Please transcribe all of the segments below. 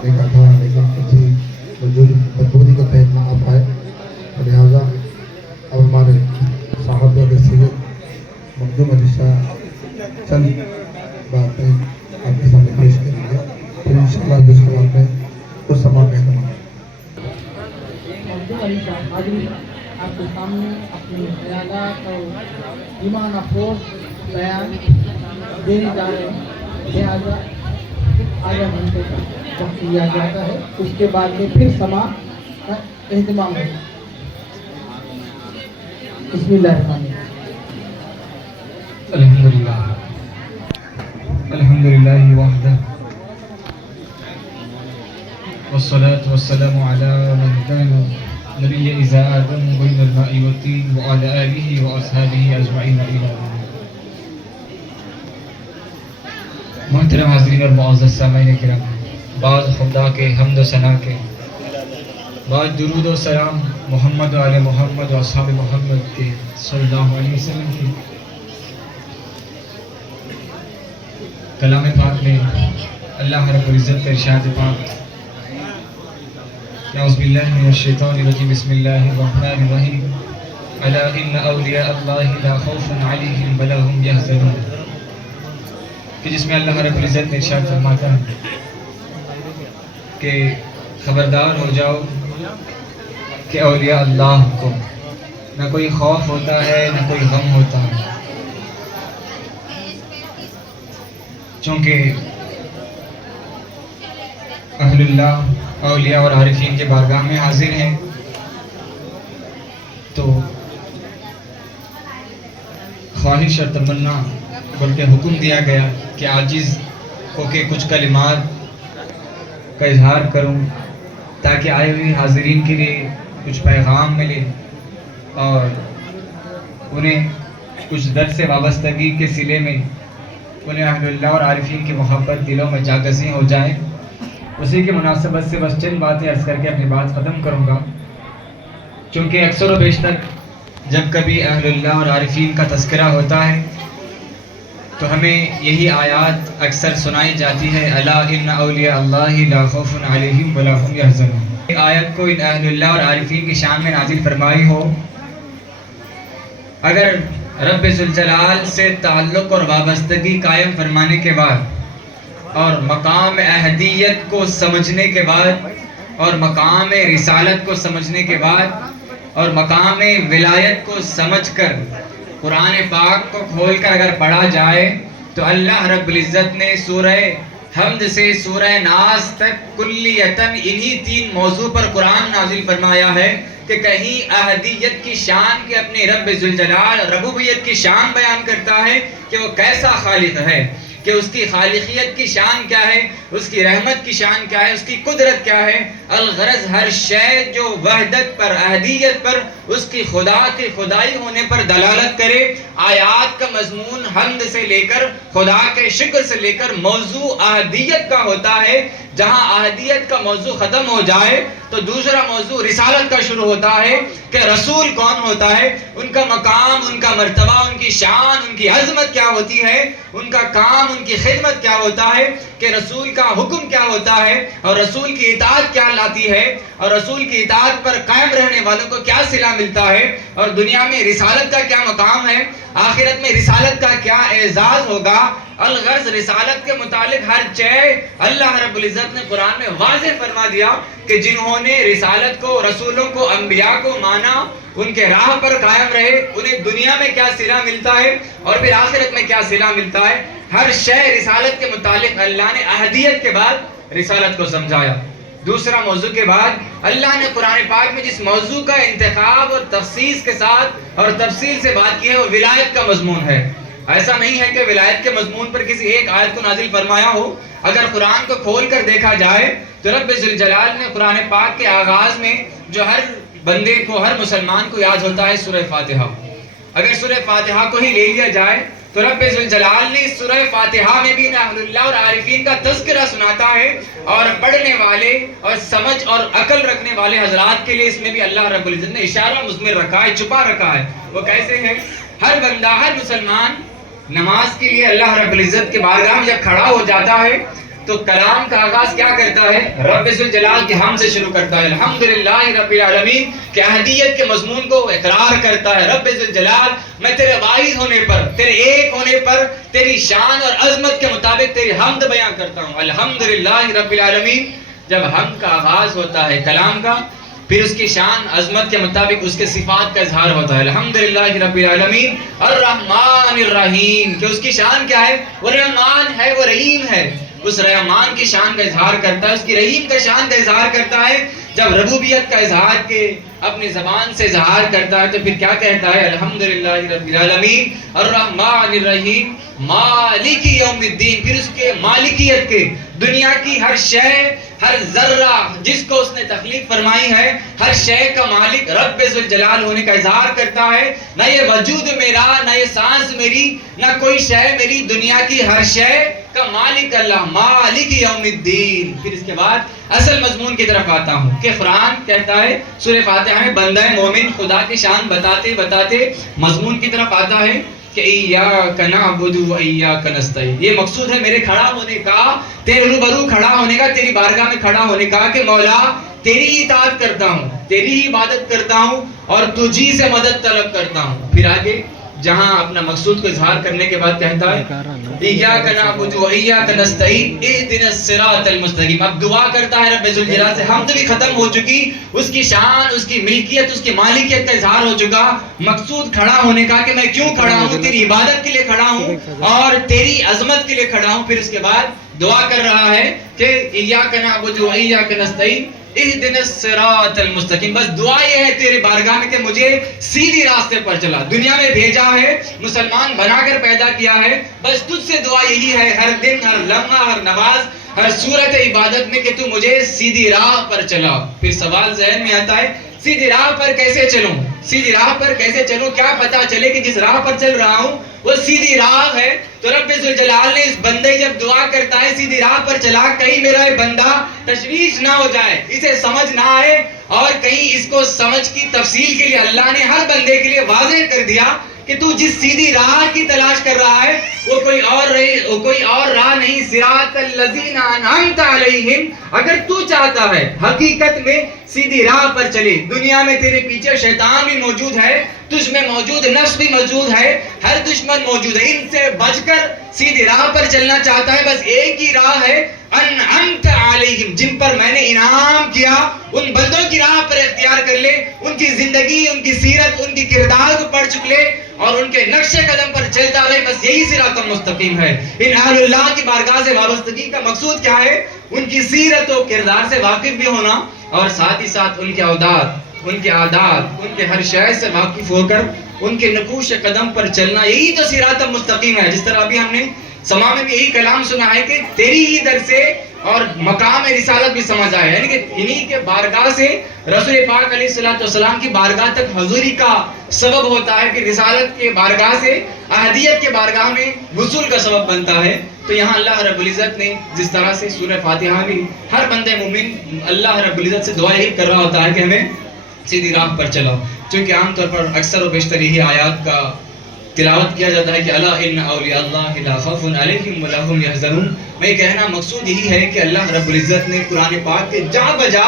کرنے کا تھا لیکن کسی مجبوری کے تحت نہ آ پائے، لہٰذا اب ہمارے صاحب سید مخدوم علی شاہ چند باتیں آپ کے سامنے پیش کریں گے، پھر انشاءاللہ اس کے بعد میں کچھ سامان کا اہتمام۔ مخدوم علی شاہ قادری آپ کے سامنے اپنے خیالات اور ایمان افروز بیان دینے جا رہے ہیں، لہٰذا آدھا گھنٹے کا وقت لیا جاتا ہے، اس کے بعد میں پھر سماع کا اہتمام ہوگا۔ بسم اللہ الرحمن الرحیم۔ الحمدللہ وحدہ والصلاة والسلام على من كان نبي إذا آدم بين الماء والطين وعلى آله وأصحابه أجمعين إلى يوم الدين۔ محترم حاضرین اور معزز سامعین کرام، بعد خدا کے حمد و ثنا کے، بعد درود و سلام محمد و آل محمد و اصحاب محمد کے صلی اللہ علیہ وسلم کی، کلام پاک میں اللہ رب العزت کا ارشاد پاک، اعوذ باللہ من الشیطان الرجیم، بسم اللہ الرحمن الرحیم، الا ان اولیاء اللہ لا خوف علیہم ولا هم یحزنون، کہ جس میں اللہ رب العزت نے ارشاد فرماتا ہے کہ خبردار ہو جاؤ کہ اولیاء اللہ کو نہ کوئی خوف ہوتا ہے نہ کوئی غم ہوتا ہے، چونکہ اہل اللہ اولیاء اور عارفین کے بارگاہ میں حاضر ہیں، تو خواہش اور تمنا بلکہ حکم دیا گیا کہ عاجز ہو کے کچھ کلمات کا اظہار کروں تاکہ آئے ہوئے حاضرین کے لیے کچھ پیغام ملے اور انہیں کچھ درد سے وابستگی کے صلے میں انہیں اہل اللہ اور عارفین کی محبت دلوں میں جاگزیں ہو جائیں۔ اسی کی مناسبت سے بس چند باتیں عرض کر کے اپنی بات ختم کروں گا، چونکہ اکثر و بیشتر جب کبھی اہل اللہ اور عارفین کا تذکرہ ہوتا ہے تو ہمیں یہی آیات اکثر سنائی جاتی ہے، الا ان اولیاء اللہ لا خوف علیہم ولا هم یحزنون۔ یہ آیت کو ان اہل اللہ اور عارفین کی شان میں نازل فرمائی ہو، اگر رب ذوالجلال سے تعلق اور وابستگی قائم فرمانے کے بعد اور مقام احدیت کو سمجھنے کے بعد اور مقام رسالت کو سمجھنے کے بعد اور مقام ولایت کو سمجھ کر قرآن پاک کو کھول کر اگر پڑھا جائے تو اللہ رب العزت نے سورہ حمد سے سورہ ناس تک کلیتاً انہی تین موضوع پر قرآن نازل فرمایا ہے کہ کہیں احدیت کی شان کے اپنے رب ذوالجلال، ربوبیت کی شان بیان کرتا ہے کہ وہ کیسا خالق ہے، کہ اس کی خالقیت کی شان کیا ہے، اس کی رحمت کی شان کیا ہے، اس کی قدرت کیا ہے، الغرض ہر شے جو وحدت پر، احدیت پر، اس کی خدا کی خدائی ہونے پر دلالت کرے۔ آیات کا مضمون حمد سے لے کر خدا کے شکر سے لے کر موضوع احدیت کا ہوتا ہے، جہاں احدیت کا موضوع ختم ہو جائے تو دوسرا موضوع رسالت کا شروع ہوتا ہے کہ رسول کون ہوتا ہے، ان کا مقام، ان کا مرتبہ، ان کی شان، ان کی عظمت کیا ہوتی ہے، ان کا کام، ان کی خدمت کیا ہوتا ہے، کہ رسول کا حکم کیا ہوتا ہے اور رسول کی اطاعت کیا لاتی ہے اور رسول کی اطاعت پر قائم رہنے والوں کو کیا صلہ ملتا ہے، اور دنیا میں رسالت کا کیا مقام ہے، آخرت میں رسالت کا کیا اعزاز ہوگا۔ الغرض رسالت کے متعلق ہر چیز اللہ رب العزت نے قرآن میں واضح فرما دیا کہ جنہوں نے رسالت کو، رسولوں کو، انبیاء کو مانا، ان کے راہ پر قائم رہے، انہیں دنیا میں کیا صلہ ملتا ہے اور پھر آخرت میں کیا صلہ ملتا ہے۔ ہر شے رسالت کے متعلق اللہ نے احدیت کے بعد رسالت کو سمجھایا۔ دوسرا موضوع کے بعد اللہ نے قرآن پاک میں جس موضوع کا انتخاب اور تخصیص کے ساتھ اور تفصیل سے بات کی ہے وہ ولایت کا مضمون ہے۔ ایسا نہیں ہے کہ ولایت کے مضمون پر کسی ایک آیت کو نازل فرمایا ہو۔ اگر قرآن کو کھول کر دیکھا جائے تو رب ذوالجلال نے قرآن پاک کے آغاز میں جو ہر بندے کو، ہر مسلمان کو یاد ہوتا ہے سورہ فاتحہ۔ اگر سورہ فاتحہ کو ہی لے لیا جائے تو رب ذوالجلال نے سورہ فاتحہ میں بھی اہل اللہ اور عارفین کا تذکرہ سناتا ہے، اور پڑھنے والے اور سمجھ اور عقل رکھنے والے حضرات کے لیے اس میں بھی اللہ رب العزت نے اشارہ مضمر رکھا ہے، چھپا رکھا ہے۔ وہ کیسے ہے؟ ہر بندہ، ہر مسلمان نماز کے لیے اللہ رب العزت کے بارگاہ میں جب کھڑا ہو جاتا ہے تو کلام کا آغاز کیا کرتا ہے؟ رب ذوالجلال کے حمد سے شروع کرتا ہے، الحمدللہ رب العالمین کہ احدیت کے مضمون کو اقرار کرتا ہے۔ رب ذوالجلال میں تیرے واحد ہونے پر، تیرے ایک ہونے پر، تیری شان اور عظمت کے مطابق تیری حمد بیان کرتا ہوں، الحمدللہ رب العالمین۔ جب حمد کا آغاز ہوتا ہے کلام کا، پھر اس کی شان عظمت کے مطابق اس کے صفات کا اظہار ہوتا ہے، الحمدللہ رب العالمین الرحمن الرحیم، کہ اس کی شان کیا ہے؟ وہ رحمان ہے، وہ رحیم ہے، اس رحمان کی شان کا اظہار کرتا ہے، اس کی رحیم کا شان کا اظہار کرتا ہے۔ جب ربوبیت کا اظہار کے اپنی زبان سے اظہار کرتا ہے تو پھر کیا کہتا ہے؟ الحمدللہ رب العالمین الرحمن الرحیم مالک یوم الدین، پھر اس کے مالکیت کے، دنیا کی ہر شے، ہر ذرہ جس کو اس نے تخلیق فرمائی ہے، ہر شے کا مالک رب ذوالجلال ہونے کا اظہار کرتا ہے۔ نہ یہ وجود میرا، نہ یہ سانس میری، نہ کوئی شے میری، دنیا کی ہر شے کا مالک اللہ، مالک یوم الدین۔ پھر اس کے بعد اصل مضمون کی طرف آتا ہوں کہ قرآن کہتا ہے سورہ فاتحہ میں بندہ مومن خدا کی شان بتاتے بتاتے مضمون کی طرف آتا ہے کہ ایاک نعبد و ایاک نستعین۔ یہ مقصود ہے میرے کھڑا ہونے کا، تیرے روبرو کھڑا ہونے کا، تیری بارگاہ میں کھڑا ہونے کا کہ مولا تیری ہی اطاعت کرتا ہوں، تیری ہی عبادت کرتا ہوں اور تجھی سے مدد طلب کرتا ہوں۔ پھر آگے جہاں اپنا مقصود کو اظہار کرنے کے بعد کہتا ہے ایاک نعبد و ایاک نستعین اہدنا الصراط المستقیم۔ اب دعا کرتا ہے رب ذوالجلال سے، حمد بھی ختم ہو چکی، اس کی شان، اس کی ملکیت، اس کی مالکیت کا اظہار ہو چکا، مقصود کھڑا ہونے کا کہ میں کیوں کھڑا ہوں، تیری عبادت کے لیے کھڑا ہوں اور تیری عظمت کے لیے کھڑا ہوں۔ پھر اس کے بعد دعا کر رہا ہے کہ ایاک نعبد و ایاک نستعین اہدنا الصراط المستقیم۔ بس دعا یہ ہے تیرے بارگاہ میں کہ مجھے سیدھی راستے پر چلا، دنیا میں بھیجا ہے، مسلمان بنا کر پیدا کیا ہے، بس تجھ سے دعا یہی ہے ہر دن، ہر لمحہ، ہر نماز، ہر صورت عبادت میں کہ تو مجھے سیدھی راہ پر چلا۔ پھر سوال ذہن میں آتا ہے سیدھی راہ پر کیسے چلوں، سیدھی راہ پر کیسے چلوں، کیا پتا چلے کہ جس راہ پر چل رہا ہوں وہ سیدھی راہ ہے؟ تو رب ذوالجلال نے اس بندے جب دعا کرتا ہے سیدھی راہ پر چلا، کہیں میرا یہ بندہ تشویش نہ ہو جائے، اسے سمجھ نہ آئے اور کہیں اس کو سمجھ کی تفصیل کے لیے اللہ نے ہر بندے کے لیے واضح کر دیا کہ تو جس سیدھی راہ کی تلاش کر رہا ہے وہ کوئی اور راہ نہیں، صراط الذین انعمت علیہم۔ اگر تو چاہتا ہے حقیقت میں سیدھی راہ پر چلے، دنیا میں تیرے پیچھے شیطان بھی موجود ہے، تجھ میں موجود نفس بھی موجود ہے، ہر دشمن موجود ہے، ان سے بچ کر سیدھی راہ پر چلنا چاہتا ہے، بس ایک ہی راہ ہے، انعمت علیہم، جن پر میں نے انعام کیا، ان بندوں کی راہ پر اختیار کر لے، ان کی زندگی، ان کی سیرت، ان کی کردار کو پڑھ چک لے اور ان کے نقش قدم پر چلتا رہے، بس یہی صراط المستقیم ہے۔ ان اہل اللہ کی بارگاہ سے وابستگی کا مقصود کیا ہے؟ ان کی سیرت و کردار سے واقف بھی ہونا اور ساتھ ہی ساتھ ان کے عادات، ان کے عادات، ان کے ہر شے سے واقف ہو کر ان کے نقوش قدم پر چلنا، یہی تو صراط المستقیم ہے۔ جس طرح ابھی ہم نے سما میں بھی یہی کلام سنا ہے کہ تیری ہی در سے اور مقام رسالت بھی سمجھ آئے، یعنی کہ انہی کے بارگاہ سے رسول پاک علیہ السلام کی بارگاہ تک حضوری کا سبب ہوتا ہے، کہ رسالت کے بارگاہ سے احدیت کے بارگاہ میں وصول کا سبب بنتا ہے۔ تو یہاں اللہ رب العزت نے جس طرح سے سورہ فاتحہ بھی ہر بندے مومن اللہ رب العزت سے دعا یہی کر رہا ہوتا ہے کہ ہمیں سیدھی راہ پر چلاؤ، چونکہ عام طور پر اکثر و بیشتر یہی آیات کا تلاوت کیا جاتا ہے کہ الا ان اولیاء اللہ لا خوف علیہم ولا هم يحزنون۔ میں کہنا مقصود یہی ہے کہ اللہ رب العزت نے قرآن پاک کے جا بجا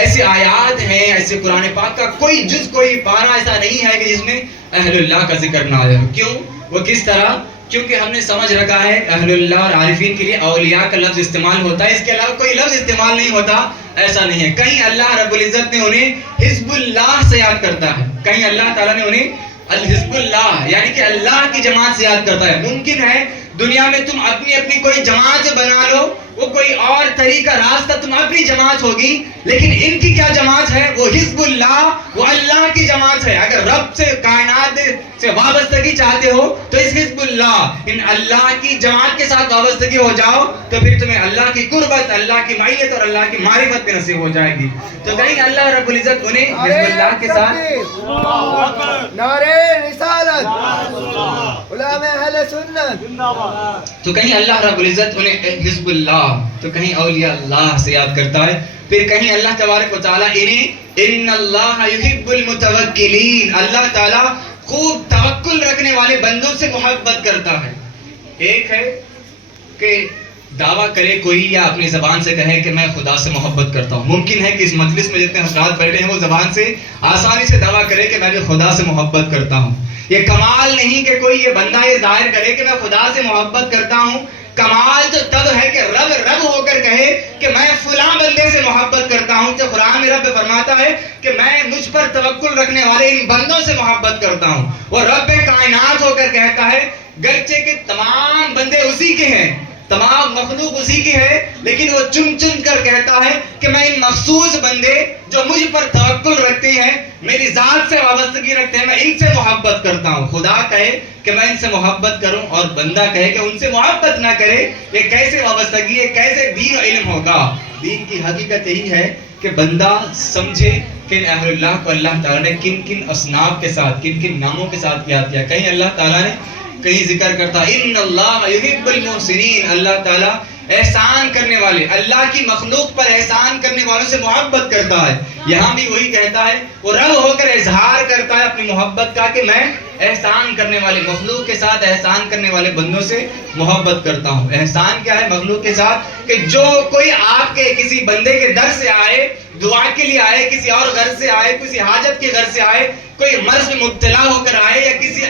ایسے آیات ہیں، ایسے قرآن پاک کا کوئی جز، کوئی پارہ ایسا نہیں ہے کہ جس میں اہل اللہ کا ذکر نہ آیا۔ کیوں؟ وہ کس طرح؟ کیونکہ ہم نے سمجھ رکھا ہے اہل اللہ اور عارفین کے لیے اولیاء کا لفظ استعمال ہوتا ہے، اس کے علاوہ کوئی لفظ استعمال نہیں ہوتا، ایسا نہیں ہے۔ کہیں اللہ رب العزت نے انہیں حزب اللہ سے یاد کرتا ہے، کہیں اللہ تعالیٰ نے انہیں الحزب اللہ یعنی کہ اللہ کی جماعت سے یاد کرتا ہے۔ ممکن ہے دنیا میں تم اپنی کوئی جماعت بنا لو، وہ کوئی اور طریقہ راستہ، تم اپنی جماعت ہوگی، لیکن ان کی کیا جماعت ہے؟ وہ حزب اللہ، وہ اللہ کی جماعت ہے۔ اگر رب سے، کائنات سے وابستگی چاہتے ہو تو اس حزب اللہ، ان اللہ کی جماعت کے ساتھ وابستگی ہو جاؤ، تو پھر تمہیں اللہ کی قربت، اللہ کی معیت اور اللہ کی معرفت بھی نصیب ہو جائے گی۔ تو کہیں اللہ رب العزت انہیں حزب اللہ کے ساتھ، نعرے رسالت، علماء اہل سنت، تو کہیں اللہ رب العزت انہیں حزب اللہ، تو کہیں اولیاء اللہ سے یاد کرتا ہے، پھر کہیں اللہ تبارک و تعالیٰ انہیں ان اللہ یحب المتوکلین، اللہ تعالیٰ خوب توکل رکھنے والے بندوں سے محبت کرتا ہے۔ ایک ہے کہ دعویٰ کرے کوئی یا اپنی زبان سے کہے کہ میں خدا سے محبت کرتا ہوں. ممکن ہے کہ اس مجلس میں جتنے حضرات بیٹھے ہیں وہ زبان سے آسانی سے دعویٰ کرے کہ میں بھی خدا سے محبت کرتا ہوں. یہ کمال نہیں کہ کوئی یہ بندہ یہ ظاہر کرے کہ میں خدا سے محبت کرتا ہوں. کمال تو تب ہے کہ رب رب ہو کر کہے کہ میں فلاں بندے سے محبت کرتا ہوں. تو قرآن میں رب فرماتا ہے کہ میں مجھ پر توکل رکھنے والے ان بندوں سے محبت کرتا ہوں. وہ رب کائنات ہو کر کہتا ہے گرچہ کہ تمام بندے اسی کے ہیں, تمام مخلوق اسی کی ہے, لیکن وہ چن چن کر کہتا ہے کہ میں ان مخصوص بندے جو مجھ پر توکل رکھتے ہیں, میری ذات سے وابستگی رکھتے ہیں, میں ان سے محبت کرتا ہوں. خدا کہے کہ میں ان سے محبت کروں اور بندہ کہے کہ ان سے محبت نہ کرے, یہ کیسے وابستگی ہے, کیسے دین و علم ہوگا؟ دین کی حقیقت یہی ہے کہ بندہ سمجھے کہ اہل اللہ کو اللہ تعالیٰ نے کن کن اصناف کے ساتھ, کن کن ناموں کے ساتھ یاد کیا. کہیں اللہ تعالیٰ نے کہیں ذکر کرتا ان اللہ یحب المحسنین, اللہ تعالیٰ احسان کرنے والے, اللہ کی مخلوق پر احسان کرنے والوں سے محبت کرتا ہے. یہاں بھی وہی کہتا ہے, وہ رب ہو کر اظہار کرتا ہے اپنی محبت کا کہ میں احسان کرنے والے مخلوق کے ساتھ, احسان کرنے والے بندوں سے محبت کرتا ہوں. احسان کیا ہے مخلوق کے ساتھ؟ کہ جو کوئی آپ کے کسی بندے کے در سے آئے, دعا کے لیے آئے, کسی اور غرض سے آئے, کسی حاجت کے غرض سے آئے, کوئی مرض میں مبتلا ہو کر آئے یا کسی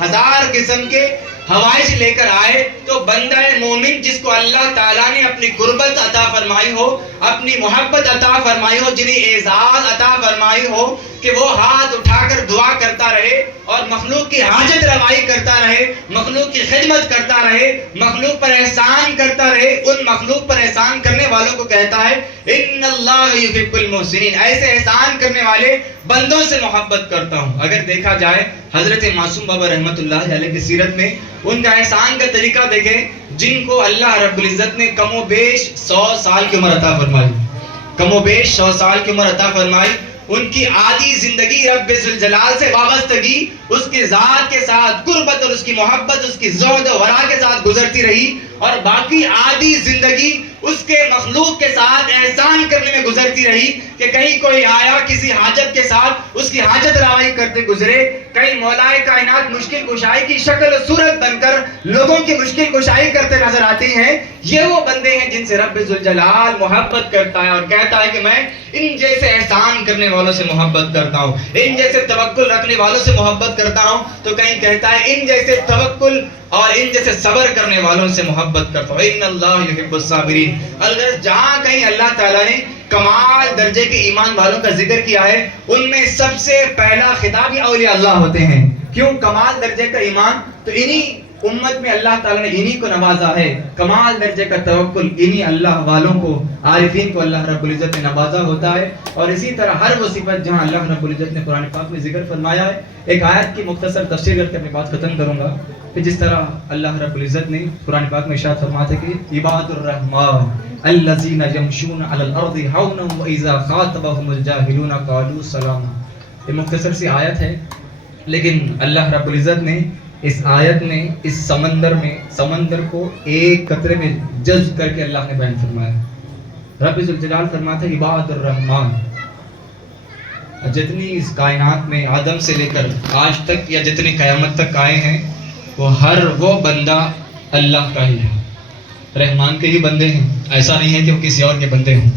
ہزار قسم کے حوائج لے کر آئے, تو بندہ مومن جس کو اللہ تعالیٰ نے اپنی قربت عطا فرمائی ہو, اپنی محبت عطا فرمائی ہو, جنہیں اعزاز عطا فرمائی ہو, کہ وہ ہاتھ اٹھا کر دعا کرتا رہے اور مخلوق کی حاجت روائی کرتا رہے, مخلوق کی خدمت کرتا رہے, مخلوق پر احسان کرتا رہے, ان مخلوق پر احسان کرنے والوں کو کہتا ہے ان اللہ یحب المحسنین, ایسے احسان کرنے والے بندوں سے محبت کرتا ہوں. اگر دیکھا جائے حضرت معصوم بابا رحمۃ اللہ علیہ کی سیرت میں ان کا احسان کا طریقہ دیکھیں, جن کو اللہ رب العزت نے کم و بیش 100 سال کی عمر عطا فرمائی, کم و بیش 100 سال کی عمر عطا فرمائی, ان کی آدھی زندگی رب ذوالجلال سے وابستگی, اس کی ذات کے ساتھ قربت اور اس کی محبت, اس کی زہد و ورع کے ساتھ گزرتی رہی, اور باقی آدھی زندگی اس کے مخلوق کے ساتھ احسان کرنے میں گزرتی رہی. کہ کہیں کوئی آیا کسی حاجت کے ساتھ اس کی حاجت روائی کرتے گزرے, کہیں مولائے کائنات مشکل کشائی کی شکل و صورت بن کر لوگوں کی مشکل کشائی کرتے نظر آتے ہیں. یہ وہ بندے ہیں جن سے رب ذوالجلال محبت کرتا ہے اور کہتا ہے کہ میں ان جیسے احسان کرنے والوں سے محبت کرتا ہوں, ان جیسے توکل رکھنے والوں سے محبت کرتا ہوں. تو کہیں کہتا ہے ان جیسے توکل اور ان جیسے صبر کرنے والوں سے محبت کرتا ہوں, ان اللہ یحب الصابرین. اگر جہاں کہیں اللہ تعالیٰ نے کمال درجے کے ایمان والوں کا ذکر کیا ہے, ان میں سب سے پہلا خطاب ہی اولیاء اللہ ہوتے ہیں. کیوں؟ کمال درجے کا ایمان تو انہی امت میں اللہ تعالیٰ نے انہی کو نوازا ہے. کمال درجے کا توکل انہی اللہ والوں کو, عارفین کو اللہ رب العزت نے نوازا ہوتا ہے. اور اسی طرح ہر وہ صفت جہاں اللہ رب العزت نے قرآن پاک میں ذکر فرمایا ہے. ایک آیت کی مختصر تفسیر کر کے اپنی بات ختم کروں گا کہ جس طرح اللہ رب العزت نے قرآن پاک میں ارشاد فرمایا کہ عباد الرحمن الذین یمشون علی الارض ہونا واذا خاطبهم الجاہلون قالوا سلاما. یہ مختصر سی آیت ہے, لیکن اللہ رب العزت نے اس آیت میں اس سمندر کو ایک قطرے میں جذب کر کے اللہ نے بیان فرمایا. رب ذوالجلال فرماتا ہے عباد الرحمن, جتنی اس کائنات میں آدم سے لے کر آج تک یا جتنی قیامت تک آئے ہیں, وہ بندہ اللہ کا ہی ہے, رحمان کے ہی بندے ہیں. ایسا نہیں ہے کہ وہ کسی اور کے بندے ہوں.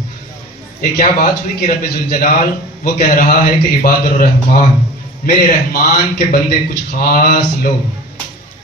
یہ کیا بات ہوئی کہ رب ذوالجلال وہ کہہ رہا ہے کہ عباد الرحمن, میرے رحمان کے بندے کچھ خاص لوگ.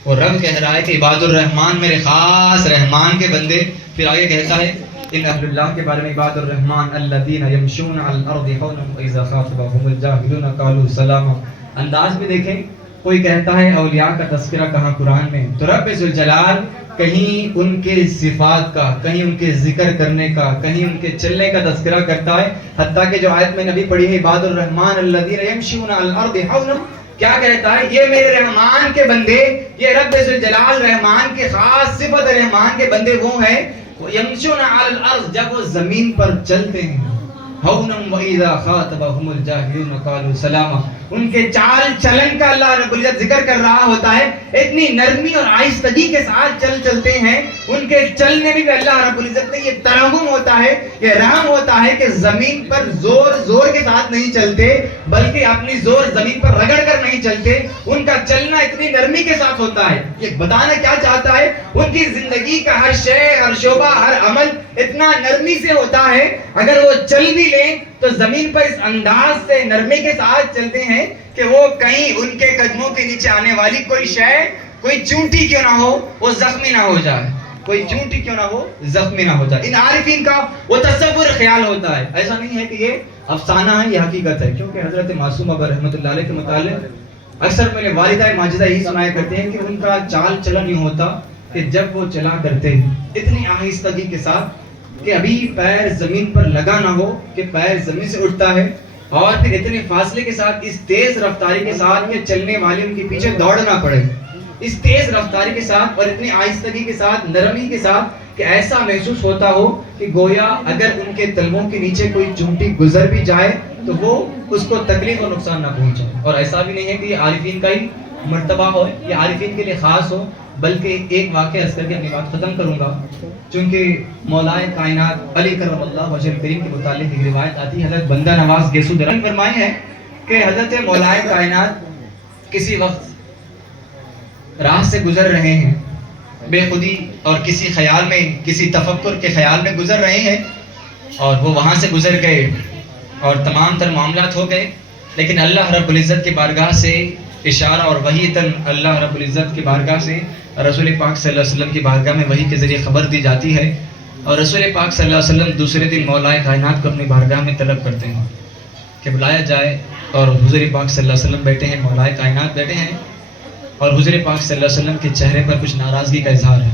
اور رب کہہ رہا ہے کہ عباد الرحمن میرے خاص رحمان کے بندے. پھر آگے کہتا ہے ان اہل اللہ کے بارے میں عباد الرحمن الذین یمشون علی الارض ہونا واذا خاطبهم الجاہلون قالوا سلاما. انداز میں دیکھیں, کوئی کہتا ہے اولیاء کا تذکرہ کہاں قرآن میں, تو رب ذوالجلال کہیں ان کے صفات کا, کہیں ان کے ذکر کرنے کا, کہیں ان کے چلنے کا تذکرہ کرتا ہے. حتیٰ کہ جو آیت میں نبی پڑھی ہے عباد الرحمن الذین یمشون علی الارض ہونا, کیا کہتا ہے یہ میرے رحمان کے بندے, یہ رب ذوالجلال رحمان کی خاص صفت, رحمان کے بندے وہ ہیں یمشون علی الارض, جب وہ زمین پر چلتے ہیں. ہونم وَإِذَا خَاطَبَهُمُ الْجَاهِلُونَ قَالُوا سَلَامًا. ان کے چال چلن کا اللہ رب العزت ذکر کر رہا ہوتا ہے. اتنی نرمی اور آہستگی کے ساتھ چلتے ہیں. ان کے چلنے میں بھی اللہ رب العزت نے یہ ترحم ہوتا ہے, یہ رحم ہوتا ہے کہ زمین پر زور کے ساتھ نہیں چلتے, بلکہ اپنی زور زمین پر رگڑ کر نہیں چلتے. ان کا چلنا اتنی نرمی کے ساتھ ہوتا ہے. یہ بتانا کیا چاہتا ہے, ان کی زندگی کا ہر شے, ہر شعبہ, ہر عمل اتنا نرمی سے ہوتا ہے. اگر وہ چل بھی لیں تو زمین پر اس انداز سے نرمی کے ساتھ چلتے ہیں کہ وہ کہیں ان کے قدموں کے نیچے آنے والی کوئی شے, کوئی چونٹی کیوں نہ ہو, وہ زخمی نہ ہو جائے. کوئی چونٹی کیوں نہ ہو, زخمی نہ ہو جائے. ان عارفین کا وہ تصور خیال ہوتا ہے. ایسا نہیں ہے کہ یہ افسانہ ہے, یہ حقیقت ہے. کیونکہ حضرت معصومہ رحمۃ اللہ علیہ کے متعلق اکثر میرے والدہ ماجدہ یہی سنایا کرتے ہیں کہ ان کا چال چلن یوں ہوتا کہ جب وہ چلا کرتے اتنی آہستگی کے ساتھ کہ ابھی پیر زمین پر لگا نہ ہو کہ پیر زمین سے اٹھتا ہے, اور پھر اتنے فاصلے کے ساتھ اس تیز رفتاری کے ساتھ کہ چلنے والے ان کے پیچھے دوڑنا پڑے, اس تیز رفتاری کے ساتھ اور اتنی آہستگی کے ساتھ, نرمی کے ساتھ, کہ ایسا محسوس ہوتا ہو کہ گویا اگر ان کے تلووں کے نیچے کوئی چونٹی گزر بھی جائے تو وہ اس کو تکلیف اور نقصان نہ پہنچے. اور ایسا بھی نہیں ہے کہ یہ عارفین کا ہی مرتبہ ہو, یہ عارفین کے لیے خاص ہو. بلکہ ایک واقعہ اس کر کے اپنی بات ختم کروں گا. چونکہ مولائے کائنات علی کرم اللہ وجہ کریم کے متعلق ایک روایت آتی ہے. حضرت بندہ نواز گیسو درن فرمائے ہیں کہ حضرت مولائے کائنات کسی وقت راہ سے گزر رہے ہیں, بے خودی اور کسی خیال میں, کسی تفکر کے خیال میں گزر رہے ہیں, اور وہ وہاں سے گزر گئے اور تمام تر معاملات ہو گئے. لیکن اللہ رب العزت کی بارگاہ سے اشارہ اور وحی تن اللہ رب العزت کی بارگاہ سے رسول پاک صلی اللہ علیہ وسلم کی بارگاہ میں وحی کے ذریعے خبر دی جاتی ہے, اور رسول پاک صلی اللہ علیہ وسلم دوسرے دن مولائے کائنات کو اپنی بارگاہ میں طلب کرتے ہیں کہ بلایا جائے. اور حضور پاک صلی اللہ علیہ وسلم بیٹھے ہیں, مولائے کائنات بیٹھے ہیں, اور حضور پاک صلی اللہ علیہ وسلم کے چہرے پر کچھ ناراضگی کا اظہار ہے.